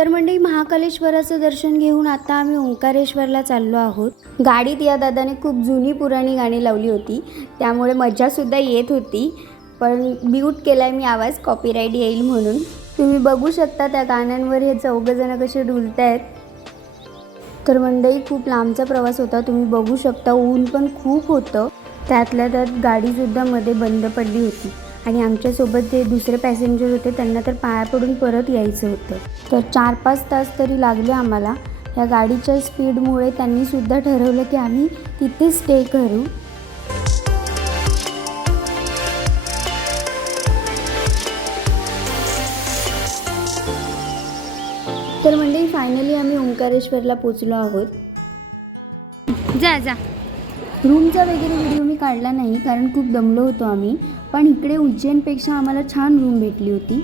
तर मंडळी, महाकालेश्वराचं दर्शन घेऊन आता आम्ही ओंकारेश्वरला चाललो आहोत. गाडीत या दादाने खूप जुनी पुराणी गाणी लावली होती, त्यामुळे मजासुद्धा येत होती. पण म्यूट केला आहे मी आवाज, कॉपीराईट येईल म्हणून. तुम्ही बघू शकता त्या गाण्यांवर हे चौघजणं कसे डुलत आहेत. तर मंडळी, खूप लांबचा प्रवास होता, तुम्ही बघू शकता. ऊन पण खूप होतं, त्यातल्या त्यात गाडीसुद्धा मध्ये बंद पडली होती. आणि आमच्यासोबत जे दुसरे पॅसेंजर होते त्यांना तर पाया पडून परत यायचं होतं. तर 4-5 तास तरी लागले आम्हाला. या गाडीच्या स्पीडमुळे त्यांनीसुद्धा ठरवलं की आम्ही तिथे स्टे करू. तर म्हणजे फायनली आम्ही ओंकारेश्वरला पोचलो आहोत. जा जा. रूमचा वगैरे व्हिडिओ मी काढला नाही, कारण खूप दमलो होतो आम्ही. पण इकडे उज्जैनपेक्षा आम्हाला छान रूम भेटली होती.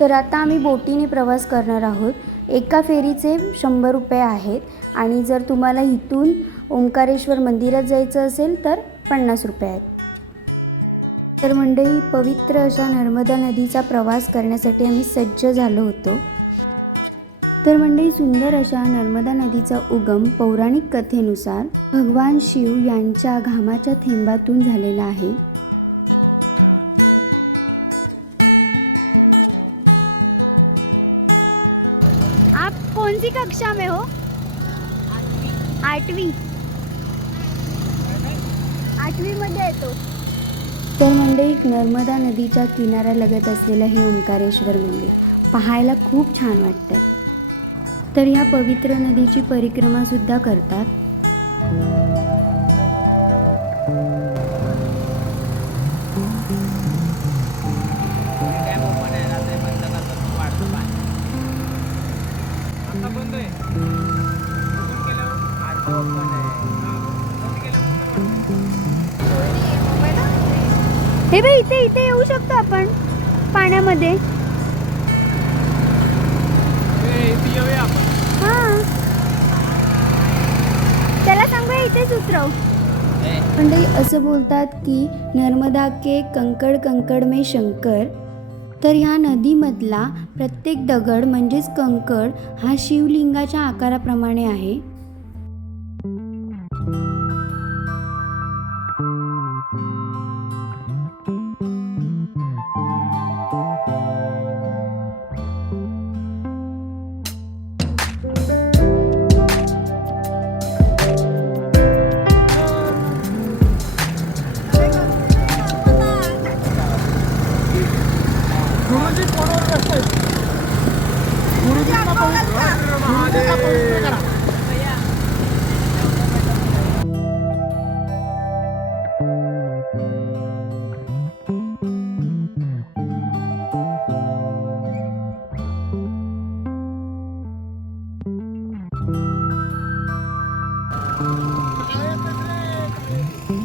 तर आता आम्ही बोटीने प्रवास करणार आहोत. एका फेरीचे 100 रुपये आहेत आणि जर तुम्हाला इथून ओंकारेश्वर मंदिरात जायचं असेल तर 50 रुपये आहेत. तर मंडळी, पवित्र अशा नर्मदा नदीचा प्रवास करण्यासाठी आम्ही सज्ज झालो होतो. तर मंडळी, सुंदर अशा नर्मदा नदीचा उगम पौराणिक कथेनुसार भगवान शिव यांच्या घामाच्या थेंबातून झालेला आहे. आप कौन सी कक्षा में हो? 8वीं मध्ये येतो. तर मंडळी, नर्मदा नदीच्या किनाऱ्यालगत असलेलं हे ओंकारेश्वर मंदिर पाहायला खूप छान वाटतं. तर ह्या पवित्र नदीची परिक्रमा सुद्धा करतात. हे बघ, इथे इथे येऊ शकतो आपण पाण्यामध्ये. हां, त्याला सांगू इथेच उतरव. मंडळी, असं बोलतात की नर्मदा के कंकड़ कंकड़ में शंकर. तर ह्या नदीमधला प्रत्येक दगड म्हणजेच कंकड हा शिवलिंगाच्या आकाराप्रमाणे आहे.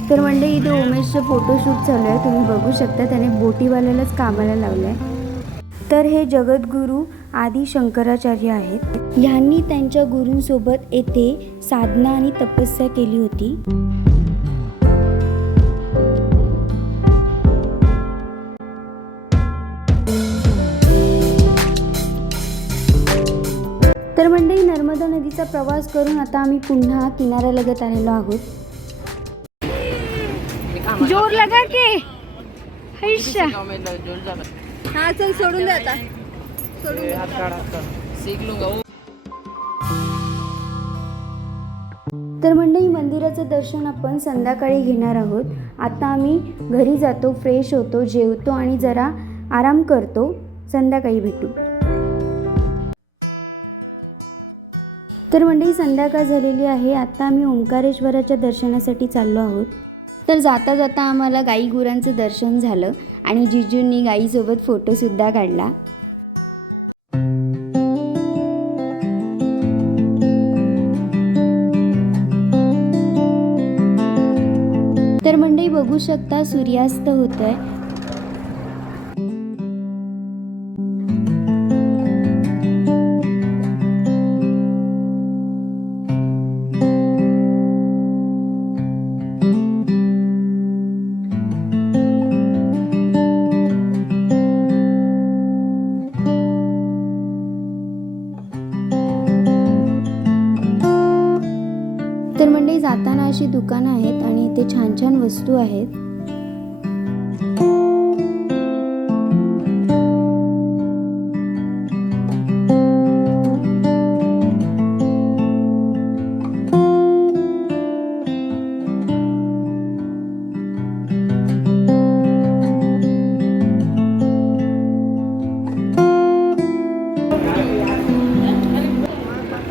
तर म्हणजे इथे उमेशचं फोटोशूट चालू आहे, तुम्ही बघू शकता. त्याने बोटीवाल्यालाच कामाला लावलं आहे. तर हे जगद्गुरू आदि शंकराचार्य आहेत. ह्यांनी त्यांच्या गुरूंसोबत येथे साधना आणि तपस्या केली होती. तर मंडळी, नर्मदा नदीचा प्रवास करून आता आम्ही पुन्हा किनाऱ्यालगत आलेलो आहोत. जोर लगा के हैशा. हाँ चल, सोडून दे आता. तर मंडळी, मंदिराचं दर्शन आपण संध्याकाळी घेणार आहोत. आता आम्ही घरी जातो, फ्रेश होतो, जेवतो आणि जरा आराम करतो. संध्याकाळी भेटू. तर मंडळी, संध्याकाळ झालेली आहे. आता आम्ही ओंकारेश्वराच्या दर्शनासाठी चाललो आहोत. तर जाता जाता आम्हाला गाई गुरांचं दर्शन झालं आणि जिजूंनी गाईसोबत फोटोसुद्धा काढला. तर मंडळी, बघू शकता सूर्यास्त होतोय. जाताना अशी दुकानं आहेत आणि इथे छान छान वस्तू आहेत.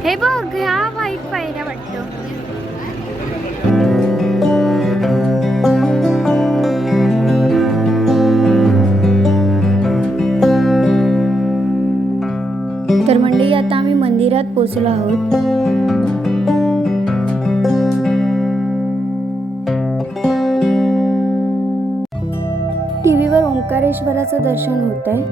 हे बघ, ह्या व्हाईट पायऱ्या वाटतं. तर मंडळी, आता आम्ही मंदिरात पोहोचलो आहोत. टीव्हीवर ओंकारेश्वराचं दर्शन होत आहे.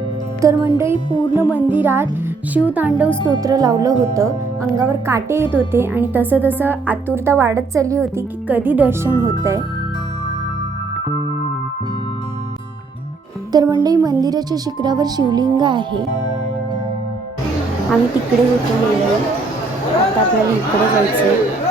तर मंडळी, पूर्ण मंदिरात शिवतांडव स्तोत्र लावलं होतं. अंगावर काटे येत होते आणि तसं तसं आतुरता वाढत चालली होती की कधी दर्शन होत आहे. तर मंडळी, मंदिराच्या शिखरावर शिवलिंग आहे. आम्ही तिकडे होतो गेलो, आता आपल्याला इकडे जायचं.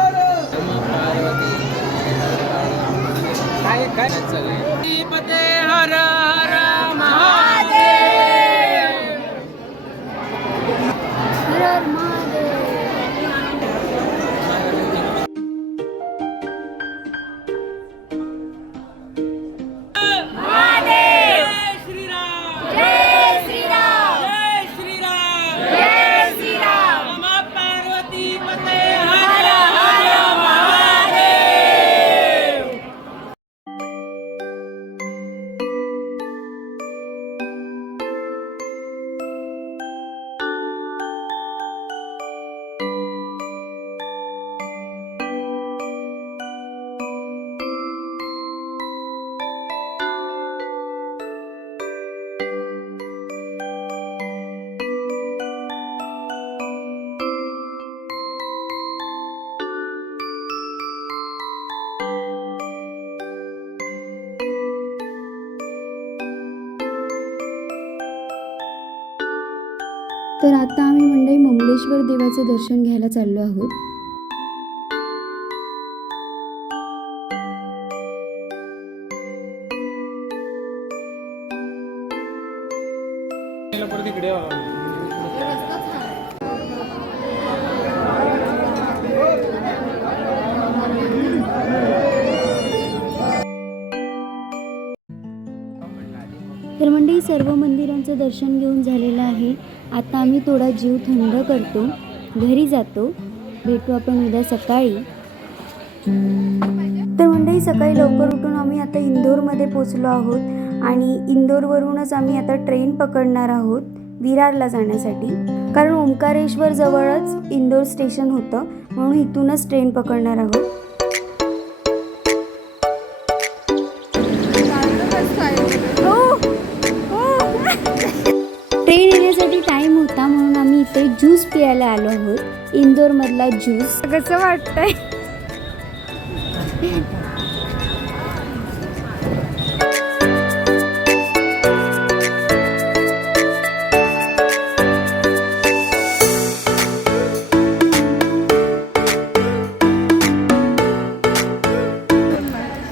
तर आता आम्ही मंडळी ममलेश्वर देवाचं दर्शन घ्यायला चाललो आहोत. तर मंडळी, सर्व मंदिरांचं दर्शन घेऊन झालेलं आहे. आता आम्ही थोडा जीव थंड करतो, घरी जातो. भेटू आपण उद्या सकाळी. तर मंडळी, सकाळी लवकर उठून आम्ही आता इंदोरमध्ये पोचलो आहोत आणि इंदोरवरूनच आम्ही आता ट्रेन पकडणार आहोत विरारला जाण्यासाठी. कारण ओंकारेश्वर जवळच इंदोर स्टेशन होतं, म्हणून इथूनच ट्रेन पकडणार आहोत. ट्रेन येण्यासाठी टाइम होता म्हणून आम्ही इथे ज्यूस प्यायला आलो आहोत. इंदोरमधला ज्यूस. कसं वाटतंय?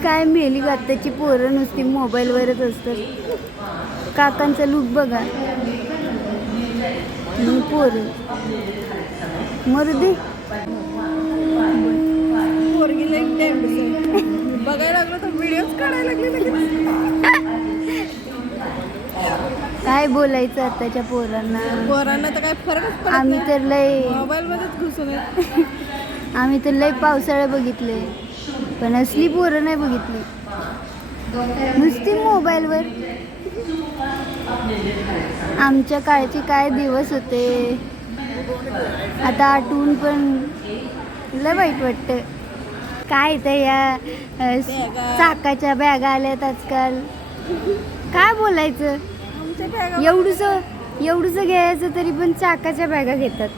काय मेली आत्ताची पोरं नुसती मोबाईलवरच असतात. काकांचा लुक बघा. पोरं मरू दे. बघायला लागलो तर व्हिडिओज काढायला लागले. काय बोलायचं आताच्या पोरांना तर काय फरक. आम्ही तर लय मोबाईलमध्येच घुसून आम्ही तर लय पावसाळ्या बघितले, पण असली पोरं नाही बघितली. नुसती मोबाईलवर. आमच्या काळचे काय दिवस होते, आता आठवून पण लय वाईट वाटतं. काय तर या चाकाच्या बॅगा आल्यात आजकाल. काय बोलायचं. एवढूसं घ्यायचं तरी पण चाकाच्या बॅगा घेतात.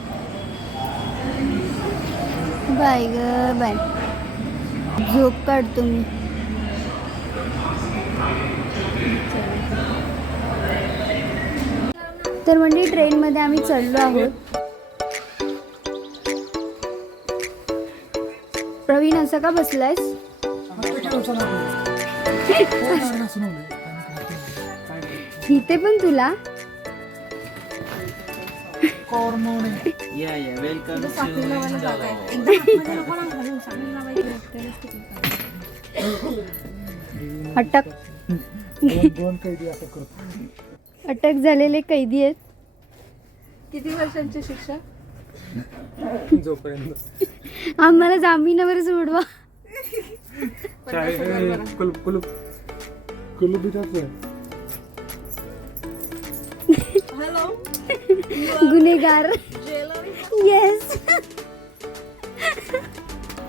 बाय ग बाय. झोप काढतो मी. तर म्हणजे ट्रेनमध्ये आम्ही चढलो आहोत. प्रवीण असा का बसलायस? इथे पण तुला या वेलकम अटक अटक झालेले कैदी आहेत. किती वर्षांची शिक्षा? जोपर्यंत आम्हाला जामिनावर सोडवा. हॅलो गुन्हेगार. येस.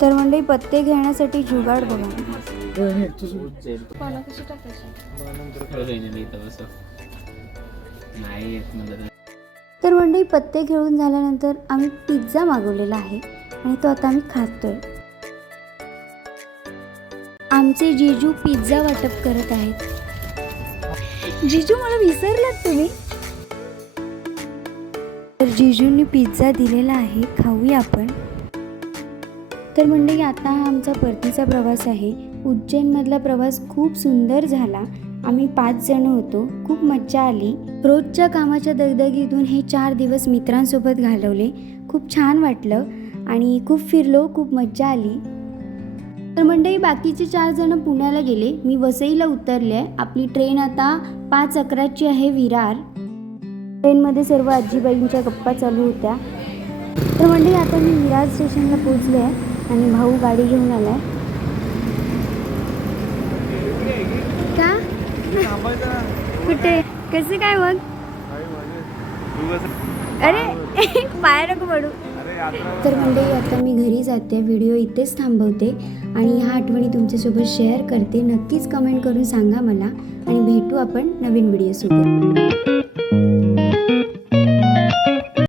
तर मंडळी पत्ते घेण्यासाठी जुगाड बघा. पानं कशी टाकायची? नाही येत मला. तर मंडळी पत्ते खेळून झाल्यानंतर आम्ही पिझ्झा मागवलेला आहे आणि तो आता आम्ही खातोय. आमचे जीजू पिझ्झा वाटप करत आहेत. जीजू मला विसरलात तुम्ही. तर जीजूंनी पिझ्झा दिलेला आहे, खाऊया आपण. तर मंडळी आता हा आमचा परतीचा प्रवास आहे. उज्जैनमधला प्रवास खूप सुंदर झाला. आम्ही 5 जण होतो. खूप मज्जा आली. रोजच्या कामाच्या दगदगीतून हे 4 दिवस मित्रांसोबत घालवले. खूप छान वाटलं आणि खूप फिरलो, खूप मज्जा आली. तर मंडळी बाकीचे 4 जण पुण्याला गेले. मी वसईला उतरले आहे. आपली ट्रेन आता 5:11ची आहे विरार. ट्रेनमध्ये सर्व आजीबाईंच्या गप्पा चालू होत्या. तर मंडळी आता मी विरार स्टेशनला पोचले आहे आणि भाऊ गाडी घेऊन आला आहे. का कुठे कसं काय मग? अरे पाय नको पडू. तर मंडळी आता मी घरी जाते. व्हिडिओ इथेच थांबवते आणि ह्या आठवणी तुमच्यासोबत शेअर करते. नक्कीच कमेंट करून सांगा मला आणि भेटू आपण नवीन व्हिडिओसोबत.